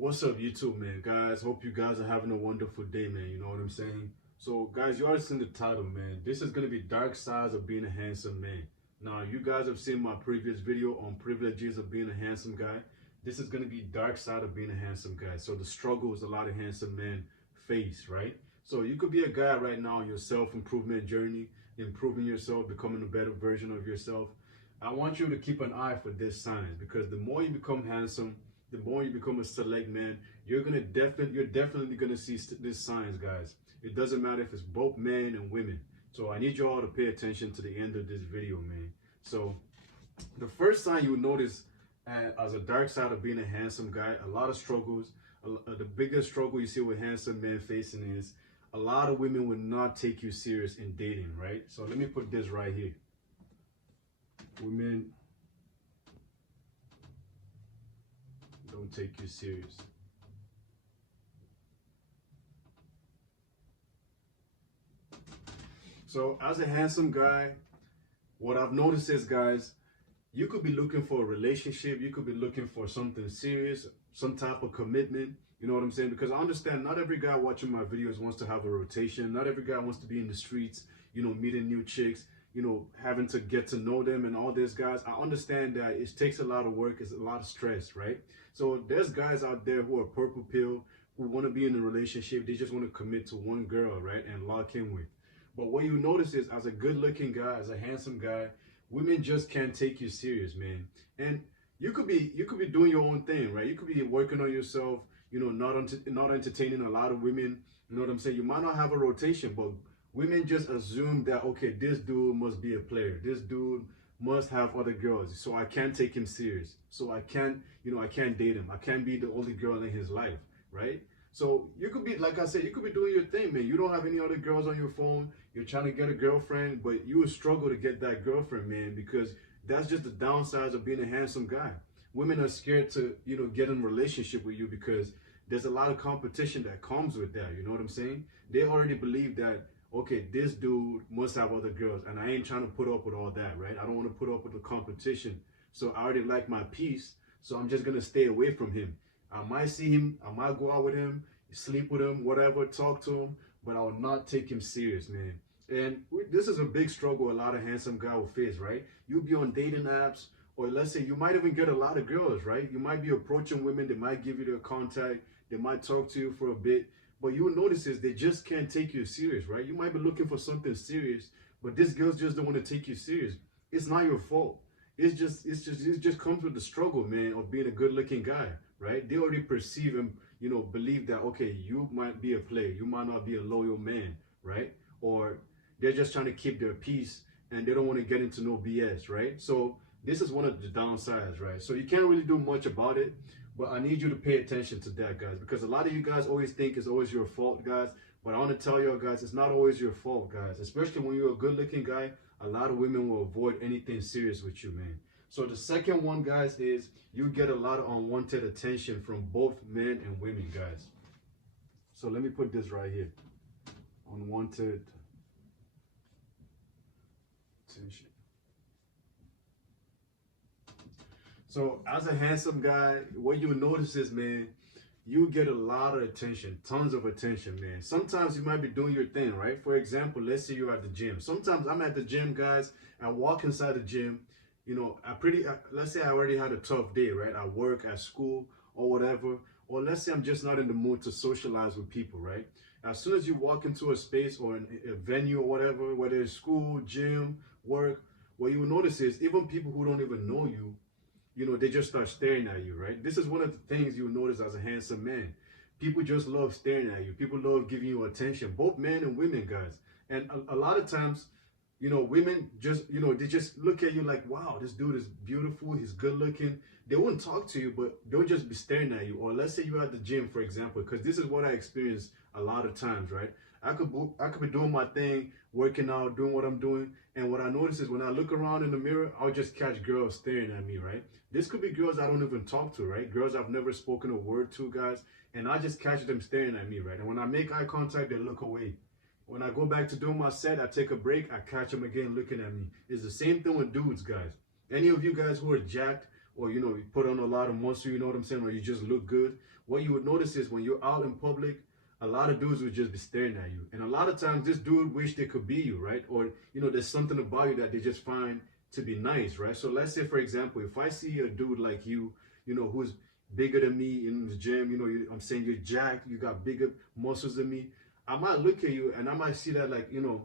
What's up, YouTube, man? Guys, hope you guys are having a wonderful day, man. You know what I'm saying? So, guys, you already seen the title, man. This is going to be Dark Sides of Being a Handsome Man. Now, you guys have seen my previous video on privileges of being a handsome guy. This is going to be dark side of being a handsome guy. So, the struggles a lot of handsome men face, right? So, you could be a guy right now on your self-improvement journey, improving yourself, becoming a better version of yourself. I want you to keep an eye for this signs because the more you become handsome, the more you become a select man, you're definitely gonna see these signs, guys. It doesn't matter if it's both men and women. So I need you all to pay attention to the end of this video, man. So the first sign you will notice as a dark side of being a handsome guy, a lot of struggles. The biggest struggle you see with handsome men facing is a lot of women will not take you serious in dating, right? So let me put this right here. Women don't take you serious. So as a handsome guy, what I've noticed is, guys, you could be looking for a relationship, you could be looking for something serious, some type of commitment, you know what I'm saying? Because I understand not every guy watching my videos wants to have a rotation, not every guy wants to be in the streets, you know, meeting new chicks, you know, having to get to know them and all this, guys. I understand that it takes a lot of work, it's a lot of stress, right? So there's guys out there who are purple pill, who want to be in a relationship, they just want to commit to one girl, right, and lock in with. But what you notice is, as a good-looking guy, as a handsome guy, women just can't take you serious, man. And you could be doing your own thing, right? You could be working on yourself, you know, not entertaining a lot of women. You know what I'm saying? You might not have a rotation, but women just assume that, okay, this dude must be a player. This dude must have other girls, so I can't take him serious. So I can't, you know, I can't date him. I can't be the only girl in his life, right? So you could be, like I said, you could be doing your thing, man. You don't have any other girls on your phone. You're trying to get a girlfriend, but you will struggle to get that girlfriend, man, because that's just the downsides of being a handsome guy. Women are scared to, you know, get in a relationship with you because there's a lot of competition that comes with that. You know what I'm saying? They already believe that, okay, this dude must have other girls, and I ain't trying to put up with all that, right? I don't want to put up with the competition. So I already like my peace, so I'm just gonna stay away from him. I might see him, I might go out with him, sleep with him, whatever, talk to him, but I will not take him serious, man. And this is a big struggle a lot of handsome guys will face, right? You'll be on dating apps, or let's say you might even get a lot of girls, right? You might be approaching women, they might give you their contact, they might talk to you for a bit, but you'll notice is they just can't take you serious, right? You might be looking for something serious, but these girls just don't want to take you serious. It's not your fault. It just comes with the struggle, man, of being a good-looking guy, right? They already perceive and, you know, believe that, okay, you might be a player, you might not be a loyal man, right? Or they're just trying to keep their peace and they don't want to get into no BS, right? So this is one of the downsides, right? So you can't really do much about it, but I need you to pay attention to that, guys, because a lot of you guys always think it's always your fault, guys. But I want to tell y'all, guys, it's not always your fault, guys, especially when you're a good-looking guy. A lot of women will avoid anything serious with you, man. So the second one, guys, is you get a lot of unwanted attention from both men and women, guys. So let me put this right here. Unwanted attention. So as a handsome guy, what you notice is, man, you get a lot of attention, tons of attention, man. Sometimes you might be doing your thing, right? For example, let's say you're at the gym. Sometimes I'm at the gym, guys. I walk inside the gym. You know, let's say I already had a tough day, right? I work, at school, or whatever. Or let's say I'm just not in the mood to socialize with people, right? As soon as you walk into a space or a venue or whatever, whether it's school, gym, work, what you will notice is even people who don't even know you, you know, they just start staring at you, right? This is one of the things you'll notice as a handsome man. People just love staring at you. People love giving you attention, both men and women, guys. And a lot of times, you know, women just, you know, they just look at you like, wow, this dude is beautiful, he's good looking. They won't talk to you, but they'll just be staring at you. Or let's say you're at the gym, for example, because this is what I experience a lot of times, right? I could be doing my thing, working out, doing what I'm doing, and what I notice is when I look around in the mirror, I'll just catch girls staring at me, right? This could be girls I don't even talk to, right? Girls I've never spoken a word to, guys, and I just catch them staring at me, right? And when I make eye contact, they look away. When I go back to doing my set, I take a break, I catch them again looking at me. It's the same thing with dudes, guys. Any of you guys who are jacked or you know, you put on a lot of muscle, you know what I'm saying, or you just look good, what you would notice is when you're out in public, a lot of dudes would just be staring at you. And a lot of times this dude wish they could be you, right? Or, you know, there's something about you that they just find to be nice, right? So let's say, for example, if I see a dude like you know, who's bigger than me in the gym, you know, I'm saying you're jacked, you got bigger muscles than me, I might look at you and I might see that, like, you know,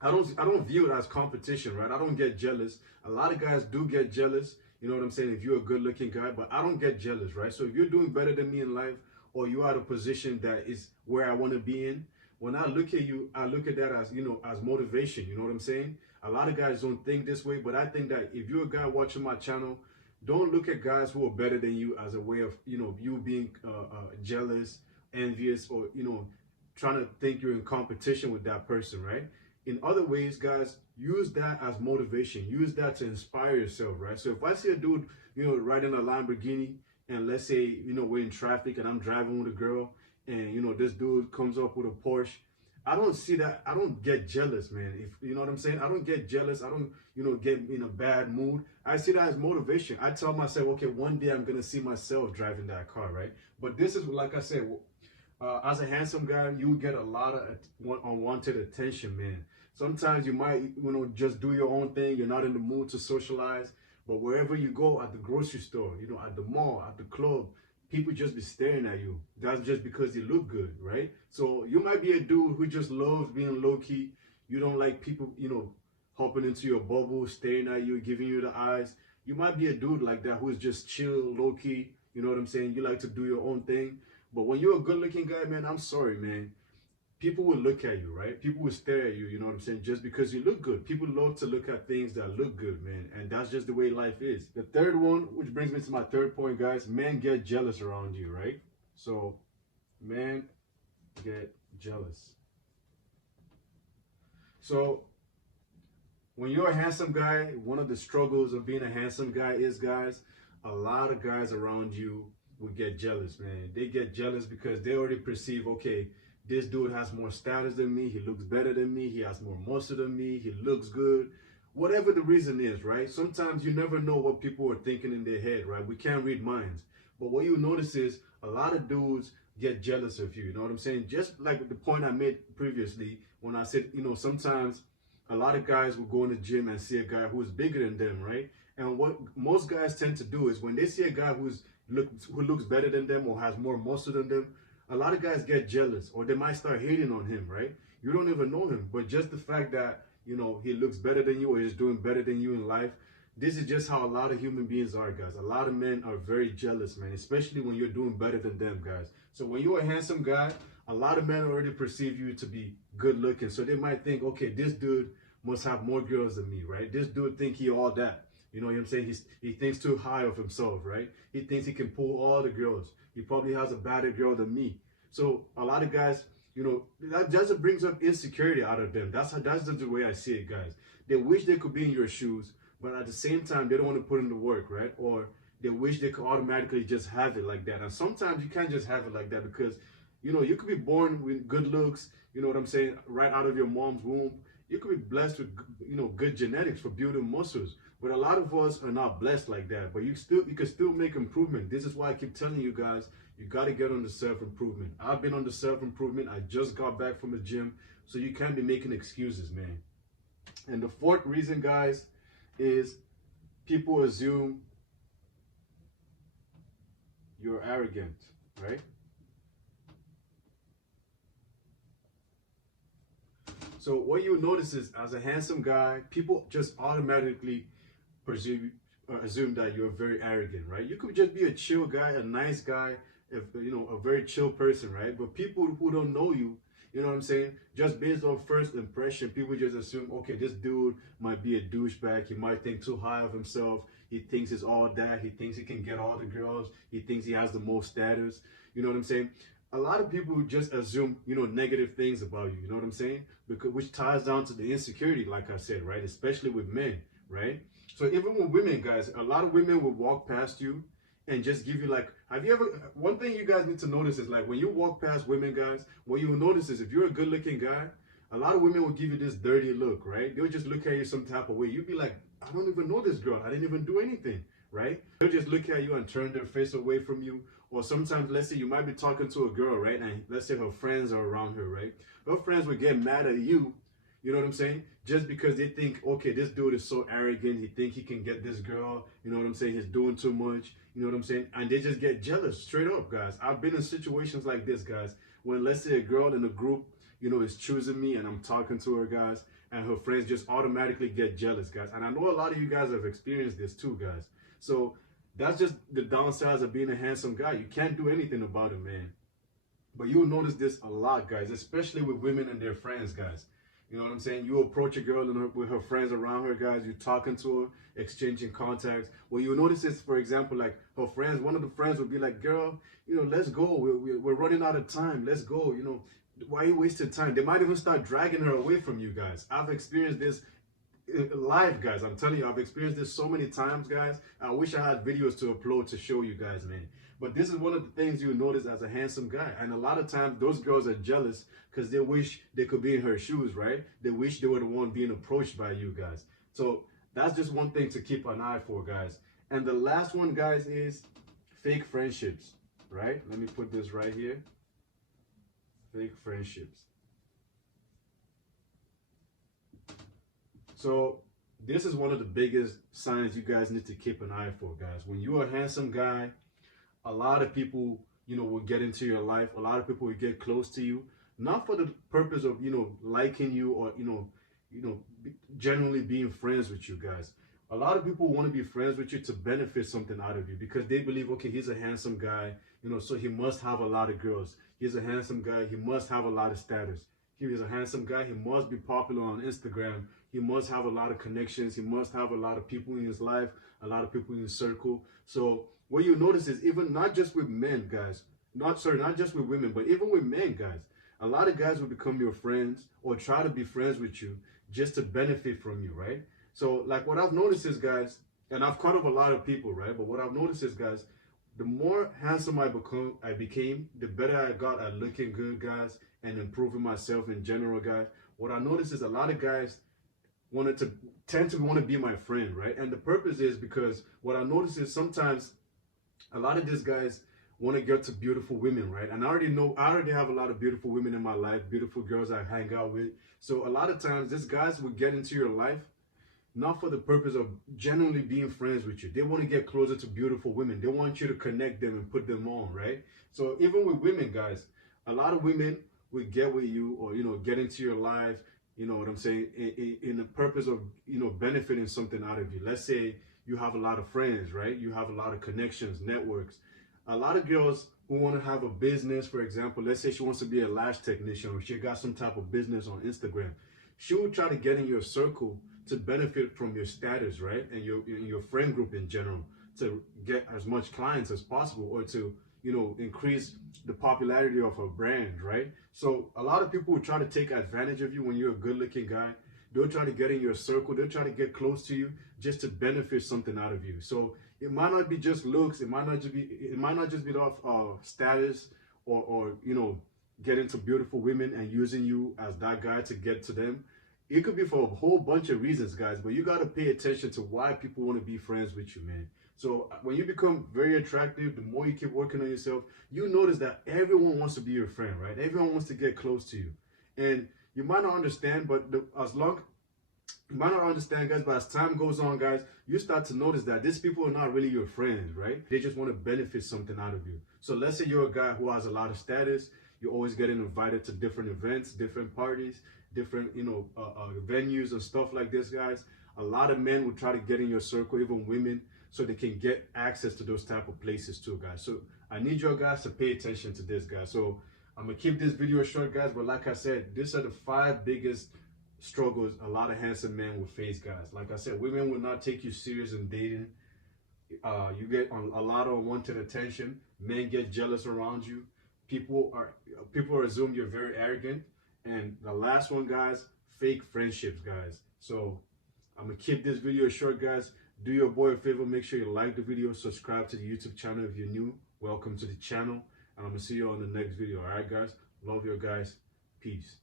I don't view it as competition, right? I don't get jealous. A lot of guys do get jealous, you know what I'm saying, if you're a good looking guy, but I don't get jealous, right? So if you're doing better than me in life, or you are at a position that is where I want to be in, when I look at you, I look at that as, you know, as motivation, you know what I'm saying? A lot of guys don't think this way, but I think that if you're a guy watching my channel, don't look at guys who are better than you as a way of, you know, you being jealous, envious, or, you know, trying to think you're in competition with that person, right? In other ways, guys, use that as motivation. Use that to inspire yourself, right? So if I see a dude, you know, riding a Lamborghini, and let's say, you know, we're in traffic and I'm driving with a girl, and, you know, this dude comes up with a Porsche, I don't see that. I don't get jealous, man. If you know what I'm saying, I don't get jealous. I don't, you know, get in a bad mood. I see that as motivation. I tell myself, okay, one day I'm gonna see myself driving that car, right? But this is, like I said, as a handsome guy, you get a lot of unwanted attention, man. Sometimes you might, you know, just do your own thing. You're not in the mood to socialize. But wherever you go, at the grocery store, you know, at the mall, at the club, people just be staring at you. That's just because you look good, right? So you might be a dude who just loves being low key. You don't like people, you know, hopping into your bubble, staring at you, giving you the eyes. You might be a dude like that who's just chill, low key. You know what I'm saying? You like to do your own thing. But when you're a good looking guy, man, I'm sorry, man. People will look at you, right? People will stare at you, you know what I'm saying? Just because you look good. People love to look at things that look good, man. And that's just the way life is. The third one, which brings me to my third point, guys, men get jealous around you, right? So, men get jealous. So, when you're a handsome guy, one of the struggles of being a handsome guy is, guys, a lot of guys around you will get jealous, man. They get jealous because they already perceive, okay, this dude has more status than me, he looks better than me, he has more muscle than me, he looks good. Whatever the reason is, right? Sometimes you never know what people are thinking in their head, right? We can't read minds. But what you notice is a lot of dudes get jealous of you, you know what I'm saying? Just like the point I made previously when I said, you know, sometimes a lot of guys will go in the gym and see a guy who's bigger than them, right? And what most guys tend to do is when they see a guy who looks better than them or has more muscle than them, a lot of guys get jealous, or they might start hating on him, right? You don't even know him, but just the fact that, you know, he looks better than you or he's doing better than you in life, this is just how a lot of human beings are, guys. A lot of men are very jealous, man, especially when you're doing better than them, guys. So when you're a handsome guy, a lot of men already perceive you to be good looking. So they might think, okay, this dude must have more girls than me, right? This dude think he all that. You know what I'm saying? He thinks too high of himself, right? He thinks he can pull all the girls. He probably has a better girl than me. So a lot of guys, you know, that just brings up insecurity out of them. That's just the way I see it, guys. They wish they could be in your shoes, but at the same time, they don't want to put in the work, right? Or they wish they could automatically just have it like that. And sometimes you can't just have it like that because, you know, you could be born with good looks, you know what I'm saying, right out of your mom's womb. You could be blessed with, you know, good genetics for building muscles. But a lot of us are not blessed like that. But you can still make improvement. This is why I keep telling you guys, you got to get on the self-improvement. I've been on the self-improvement. I just got back from the gym. So you can't be making excuses, man. And the fourth reason, guys, is people assume you're arrogant, right? So what you notice is, as a handsome guy, people just automatically assume that you're very arrogant, right? You could just be a chill guy, a nice guy, if you know, a very chill person, right? But people who don't know you, you know what I'm saying, just based on first impression, people just assume, okay, this dude might be a douchebag. He might think too high of himself. He thinks he's all that. He thinks he can get all the girls. He thinks he has the most status. You know what I'm saying? A lot of people just assume, you know, negative things about you. You know what I'm saying? Because which ties down to the insecurity, like I said, right? Especially with men, right? So even with women, guys, a lot of women will walk past you and just give you like, have you ever, one thing you guys need to notice is like when you walk past women, guys, what you will notice is if you're a good looking guy, a lot of women will give you this dirty look, right? They'll just look at you some type of way. You'll be like, I don't even know this girl. I didn't even do anything, right? They'll just look at you and turn their face away from you. Or sometimes, let's say you might be talking to a girl, right? And let's say her friends are around her, right? Her friends would get mad at you, you know what I'm saying? Just because they think, okay, this dude is so arrogant, he think he can get this girl, you know what I'm saying? He's doing too much, you know what I'm saying? And they just get jealous, straight up, guys. I've been in situations like this, guys, when let's say a girl in a group, you know, is choosing me and I'm talking to her, guys, and her friends just automatically get jealous, guys. And I know a lot of you guys have experienced this too, guys. So that's just the downsides of being a handsome guy. You can't do anything about it, man. But you'll notice this a lot, guys, especially with women and their friends, guys. You know what I'm saying? You approach a girl and with her friends around her, guys. You're talking to her, exchanging contacts. Well, you'll notice this, for example, like her friends, one of the friends would be like, girl, you know, let's go. We're running out of time. Let's go. You know, why are you wasting time? They might even start dragging her away from you, guys. I've experienced this live, guys. I'm telling you, I've experienced this so many times, guys. I wish I had videos to upload to show you guys, man. But this is one of the things you notice as a handsome guy. And a lot of times those girls are jealous because they wish they could be in her shoes, right? They wish they were the one being approached by you guys. So that's just one thing to keep an eye for, guys. And the last one, guys, is fake friendships, right? Let me put this right here. Fake friendships. So this is one of the biggest signs you guys need to keep an eye for, guys. When you're a handsome guy, a lot of people, you know, will get into your life. A lot of people will get close to you, not for the purpose of, you know, liking you or, you know, generally being friends with you guys. A lot of people want to be friends with you to benefit something out of you because they believe, okay, he's a handsome guy, you know, so he must have a lot of girls. He's a handsome guy. He must have a lot of status. He is a handsome guy. He must be popular on Instagram. He must have a lot of connections. He must have a lot of people in his life, a lot of people in his circle. So what you notice is even not just with men, guys, not just with women, but even with men, guys, a lot of guys will become your friends or try to be friends with you just to benefit from you, right? So like what I've noticed is, guys, and I've cut off a lot of people, right? But what I've noticed is, guys, the more handsome I became, the better I got at looking good, guys, and improving myself in general, guys. What I noticed is a lot of guys tend to want to be my friend, right? And the purpose is because what I noticed is sometimes a lot of these guys want to get to beautiful women, right? And I already have a lot of beautiful women in my life, beautiful girls I hang out with. So a lot of times these guys will get into your life not for the purpose of genuinely being friends with you. They want to get closer to beautiful women. They want you to connect them and put them on, right? So even with women, guys, a lot of women will get with you or, you know, get into your life, you know what I'm saying, in the purpose of, you know, benefiting something out of you. Let's say you have a lot of friends, right? You have a lot of connections, networks. A lot of girls who want to have a business, for example, let's say she wants to be a lash technician or she got some type of business on Instagram. She will try to get in your circle to benefit from your status, right? And your friend group in general, to get as much clients as possible or to, you know, increase the popularity of her brand, right? So a lot of people will try to take advantage of you when you're a good looking guy. They'll try to get in your circle. They'll try to get close to you just to benefit something out of you. So it might not be just looks. It might not just be off status or, you know, getting to beautiful women and using you as that guy to get to them. It could be for a whole bunch of reasons, guys, but you got to pay attention to why people want to be friends with you, man. So when you become very attractive, the more you keep working on yourself, you notice that everyone wants to be your friend, right? Everyone wants to get close to you. And you might not understand, but you might not understand, guys, but as time goes on, guys, you start to notice that these people are not really your friends, right? They just want to benefit something out of you. So let's say you're a guy who has a lot of status. You're always getting invited to different events, different parties, different, you know, venues and stuff like this, guys. A lot of men will try to get in your circle, even women, so they can get access to those type of places too, guys. So I need your guys to pay attention to this, guys. So I'm gonna keep this video short, guys, but like I said, these are the 5 biggest struggles a lot of handsome men will face, guys. Like I said, women will not take you serious in dating. You get a lot of unwanted attention. Men get jealous around you. People assume you're very arrogant. And the last one, guys, fake friendships, guys. So I'm gonna keep this video short, guys. Do your boy a favor, make sure you like the video, subscribe to the YouTube channel if you're new. Welcome to the channel, and I'm gonna see you on the next video. All right, guys, love you guys, peace.